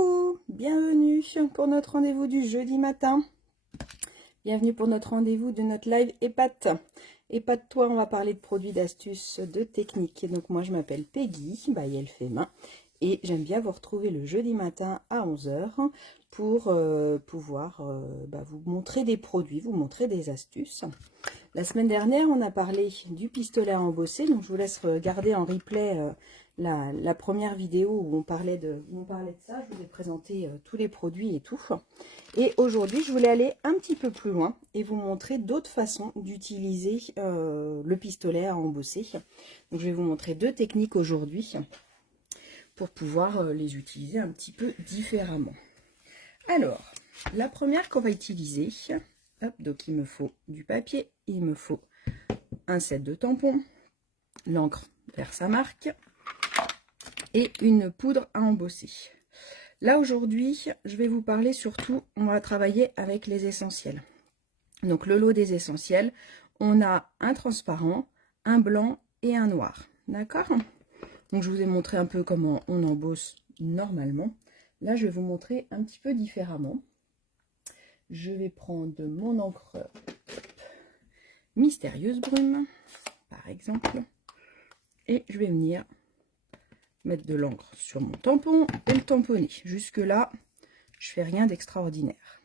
Coucou, bienvenue pour notre rendez-vous du jeudi matin. Bienvenue pour notre rendez-vous de notre live Épate. Épate-toi, on va parler de produits, d'astuces, de techniques. Et donc moi je m'appelle Peggy, elle fait main. Et j'aime bien vous retrouver le jeudi matin à 11 h pour pouvoir vous montrer des produits, vous montrer des astuces. La semaine dernière, on a parlé du pistolet à embosser. Donc je vous laisse regarder en replay la première vidéo où on parlait de ça. Je vous ai présenté tous les produits et tout. Et aujourd'hui, je voulais aller un petit peu plus loin et vous montrer d'autres façons d'utiliser le pistolet à embosser. Donc je vais vous montrer deux techniques aujourd'hui pour pouvoir les utiliser un petit peu différemment. Alors, la première qu'on va utiliser, hop, donc il me faut du papier, il me faut un set de tampons, l'encre Versamark et une poudre à embosser. Là aujourd'hui, je vais vous parler surtout, on va travailler avec les essentiels. Donc le lot des essentiels, on a un transparent, un blanc et un noir. D'accord? Donc je vous ai montré un peu comment on embosse normalement. Là, je vais vous montrer un petit peu différemment. Je vais prendre mon encre Mystérieuse Brume, par exemple. Et je vais venir mettre de l'encre sur mon tampon et le tamponner. Jusque-là, je fais rien d'extraordinaire.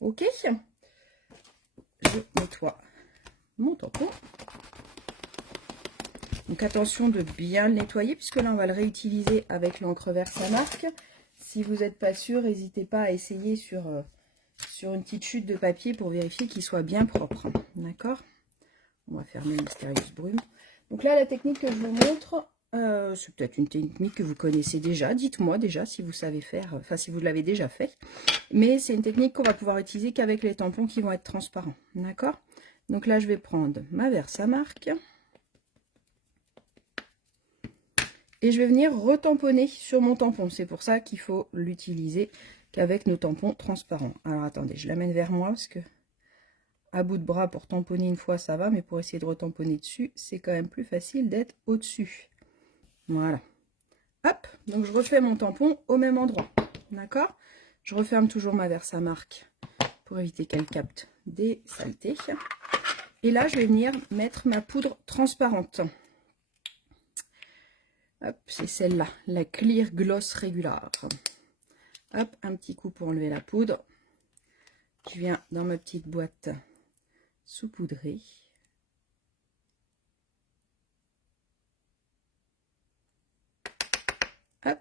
Ok. Je nettoie mon tampon. Donc attention de bien le nettoyer, puisque là, on va le réutiliser avec l'encre Versamark. Si vous n'êtes pas sûr, n'hésitez pas à essayer sur une petite chute de papier pour vérifier qu'il soit bien propre. D'accord? On va fermer Mystérieuse Brume. Donc là, la technique que je vous montre, c'est peut-être une technique que vous connaissez déjà. Dites-moi déjà si vous savez faire, enfin si vous l'avez déjà fait. Mais c'est une technique qu'on va pouvoir utiliser qu'avec les tampons qui vont être transparents. D'accord? Donc là, je vais prendre ma Versamark. Et je vais venir retamponner sur mon tampon. C'est pour ça qu'il faut l'utiliser qu'avec nos tampons transparents. Alors attendez, je l'amène vers moi parce que à bout de bras pour tamponner une fois ça va, mais pour essayer de retamponner dessus, c'est quand même plus facile d'être au-dessus. Voilà. Hop, donc je refais mon tampon au même endroit. D'accord? Je referme toujours ma Versamark pour éviter qu'elle capte des saletés. Et là, je vais venir mettre ma poudre transparente. Hop, c'est celle-là, la Clear Gloss Regular. Hop, un petit coup pour enlever la poudre. Je viens dans ma petite boîte saupoudrée. Hop.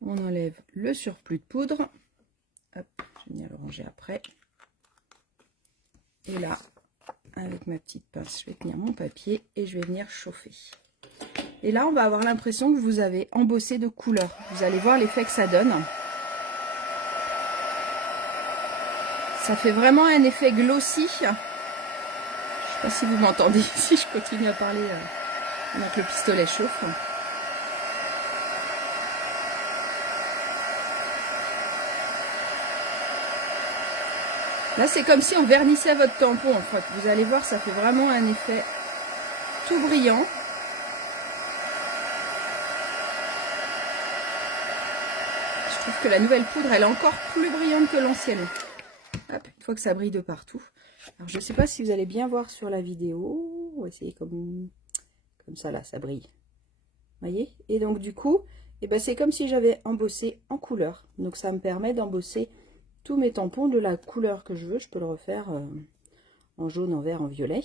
On enlève le surplus de poudre. Hop, je vais venir le ranger après. Et là, avec ma petite pince, je vais tenir mon papier et je vais venir chauffer. Et là, on va avoir l'impression que vous avez embossé de couleur. Vous allez voir l'effet que ça donne. Ça fait vraiment un effet glossy. Je ne sais pas si vous m'entendez, si je continue à parler pendant que le pistolet chauffe. Là, c'est comme si on vernissait votre tampon, en fait. Vous allez voir, ça fait vraiment un effet tout brillant. Je trouve que la nouvelle poudre, elle est encore plus brillante que l'ancienne. Hop, une fois que ça brille de partout. Alors, je ne sais pas si vous allez bien voir sur la vidéo. On va essayer comme ça, là, ça brille. Vous voyez? Et donc, du coup, c'est comme si j'avais embossé en couleur. Donc, ça me permet d'embosser tous mes tampons de la couleur que je veux. Je peux le refaire en jaune, en vert, en violet.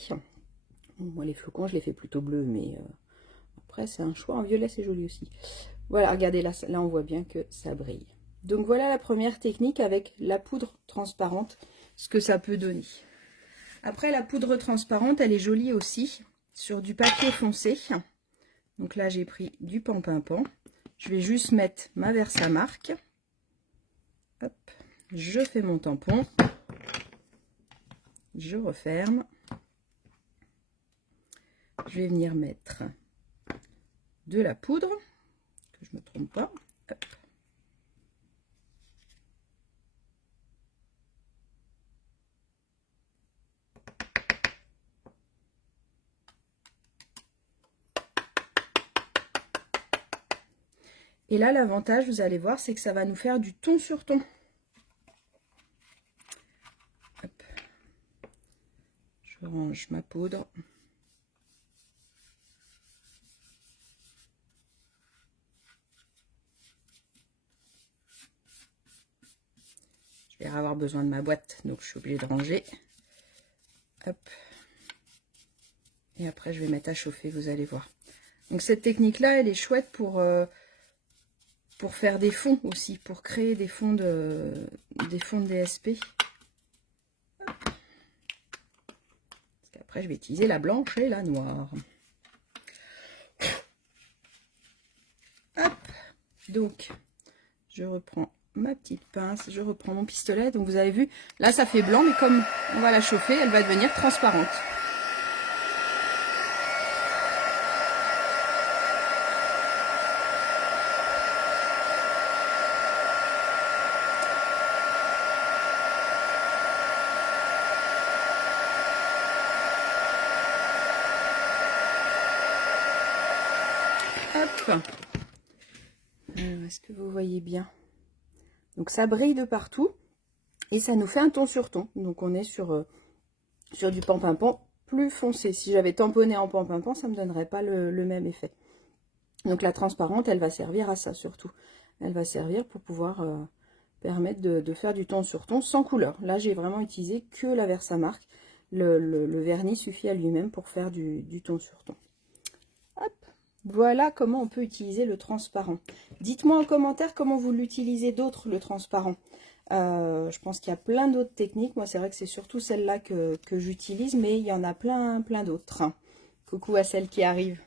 Moi, les flocons, je les fais plutôt bleus, mais après, c'est un choix. En violet, c'est joli aussi. Voilà, regardez, là, on voit bien que ça brille. Donc, voilà la première technique avec la poudre transparente, ce que ça peut donner. Après, la poudre transparente, elle est jolie aussi sur du papier foncé. Donc là, j'ai pris du pan-pin-pan. Je vais juste mettre ma Versamark. Hop, je fais mon tampon. Je referme. Je vais venir mettre de la poudre, que je ne me trompe pas. Hop. Et là, l'avantage, vous allez voir, c'est que ça va nous faire du ton sur ton. Hop. Je range ma poudre. Je vais avoir besoin de ma boîte, donc je suis obligée de ranger. Hop. Et après, je vais mettre à chauffer, vous allez voir. Donc cette technique-là, elle est chouette pour faire des fonds aussi, pour créer des fonds de DSP. Parce qu'après, je vais utiliser la blanche et la noire. Hop. Donc, je reprends ma petite pince, je reprends mon pistolet. Donc vous avez vu, là ça fait blanc, mais comme on va la chauffer, elle va devenir transparente. Hop. Est-ce que vous voyez bien? Donc ça brille de partout et ça nous fait un ton sur ton. Donc on est sur du pan-pimpant plus foncé. Si j'avais tamponné en pan-pimpant, ça ne me donnerait pas le même effet. Donc la transparente, elle va servir à ça surtout. Elle va servir pour pouvoir permettre de faire du ton sur ton sans couleur. Là, j'ai vraiment utilisé que la Versamark. Le vernis suffit à lui-même pour faire du ton sur ton. Hop. Voilà comment on peut utiliser le transparent. Dites-moi en commentaire comment vous l'utilisez d'autres, le transparent. Je pense qu'il y a plein d'autres techniques. Moi, c'est vrai que c'est surtout celle-là que j'utilise, mais il y en a plein d'autres. Coucou à celles qui arrivent.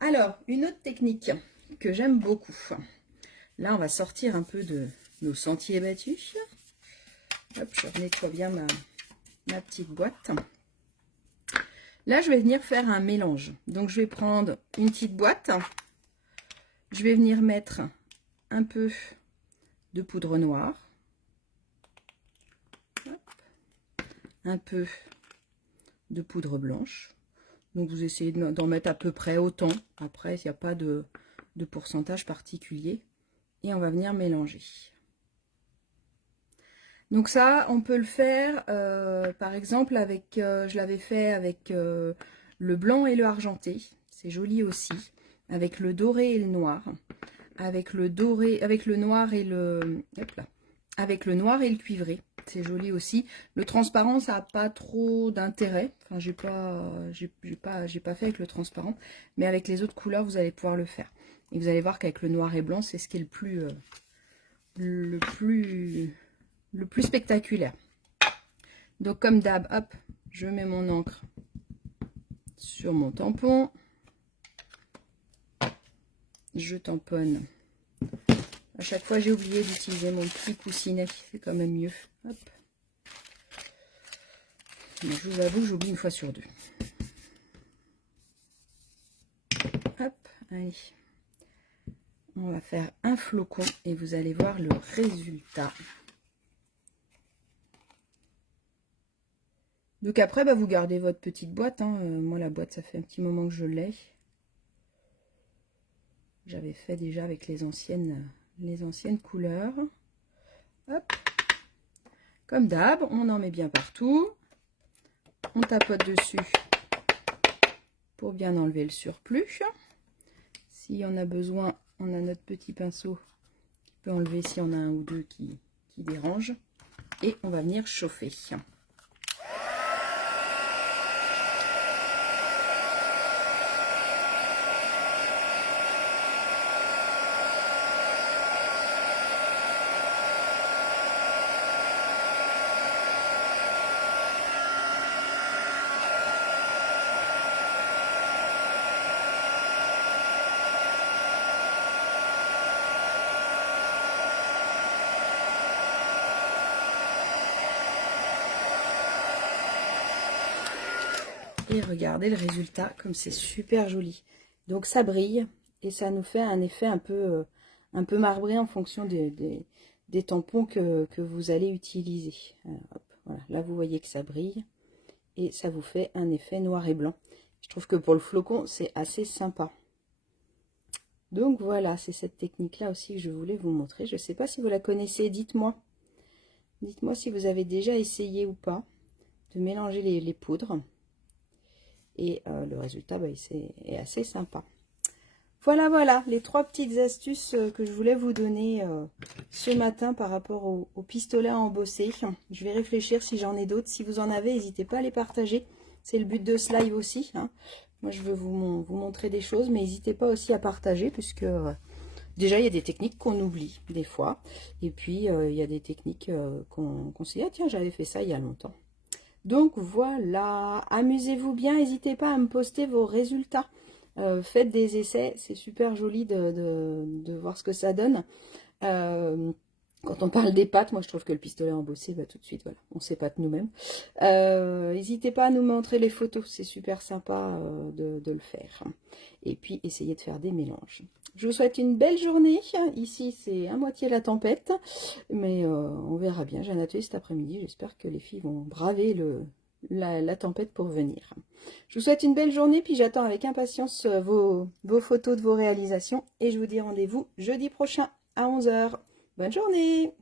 Alors, une autre technique que j'aime beaucoup. Là, on va sortir un peu de nos sentiers battus. Hop, je nettoie bien ma petite boîte. Là, je vais venir faire un mélange. Donc, je vais prendre une petite boîte. Je vais venir mettre un peu de poudre noire. Hop. Un peu de poudre blanche. Donc, vous essayez d'en mettre à peu près autant. Après, il n'y a pas de pourcentage particulier. Et on va venir mélanger. Donc ça, on peut le faire, par exemple, avec, je l'avais fait avec le blanc et le argenté. C'est joli aussi. Avec le doré et le noir. Avec le doré, avec le noir et le... Hop là. Avec le noir et le cuivré. C'est joli aussi. Le transparent, ça n'a pas trop d'intérêt. Enfin, j'ai pas fait avec le transparent. Mais avec les autres couleurs, vous allez pouvoir le faire. Et vous allez voir qu'avec le noir et blanc, c'est ce qui est le plus spectaculaire. Donc comme d'hab, hop, je mets mon encre sur mon tampon. Je tamponne. À chaque fois, j'ai oublié d'utiliser mon petit coussinet. C'est quand même mieux. Hop. Mais je vous avoue, j'oublie une fois sur deux. Hop, allez. On va faire un flocon et vous allez voir le résultat. Donc après, bah, vous gardez votre petite boîte. Hein. Moi, la boîte, ça fait un petit moment que je l'ai. J'avais fait déjà avec les anciennes couleurs. Hop. Comme d'hab, on en met bien partout. On tapote dessus pour bien enlever le surplus. Si on a besoin, on a notre petit pinceau qui peut enlever si on a un ou deux qui dérange. Et on va venir chauffer. Et regardez le résultat, comme c'est super joli. Donc ça brille et ça nous fait un effet un peu marbré en fonction des tampons que vous allez utiliser. Alors, hop, voilà. Là, vous voyez que ça brille et ça vous fait un effet noir et blanc. Je trouve que pour le flocon, c'est assez sympa. Donc voilà, c'est cette technique-là aussi que je voulais vous montrer. Je ne sais pas si vous la connaissez, dites-moi. Dites-moi si vous avez déjà essayé ou pas de mélanger les poudres. Et le résultat, bah, est assez sympa. Voilà, voilà, les 3 petites astuces que je voulais vous donner ce matin par rapport au pistolet à embosser. Je vais réfléchir si j'en ai d'autres. Si vous en avez, n'hésitez pas à les partager. C'est le but de ce live aussi. Hein. Moi, je veux vous montrer des choses, mais n'hésitez pas aussi à partager, puisque déjà, il y a des techniques qu'on oublie des fois. Et puis, il y a des techniques qu'on se dit, ah tiens, j'avais fait ça il y a longtemps. Donc voilà, amusez-vous bien, n'hésitez pas à me poster vos résultats. Faites des essais, c'est super joli de voir ce que ça donne. Quand on parle des pâtes, moi je trouve que le pistolet embossé, bah, tout de suite, voilà, on s'épate nous-mêmes. N'hésitez pas à nous montrer les photos, c'est super sympa de le faire. Et puis essayez de faire des mélanges. Je vous souhaite une belle journée. Ici c'est à moitié la tempête, mais on verra bien. J'ai un atelier cet après-midi, j'espère que les filles vont braver la tempête pour venir. Je vous souhaite une belle journée, puis j'attends avec impatience vos photos de vos réalisations. Et je vous dis rendez-vous jeudi prochain à 11 h. Bonne journée!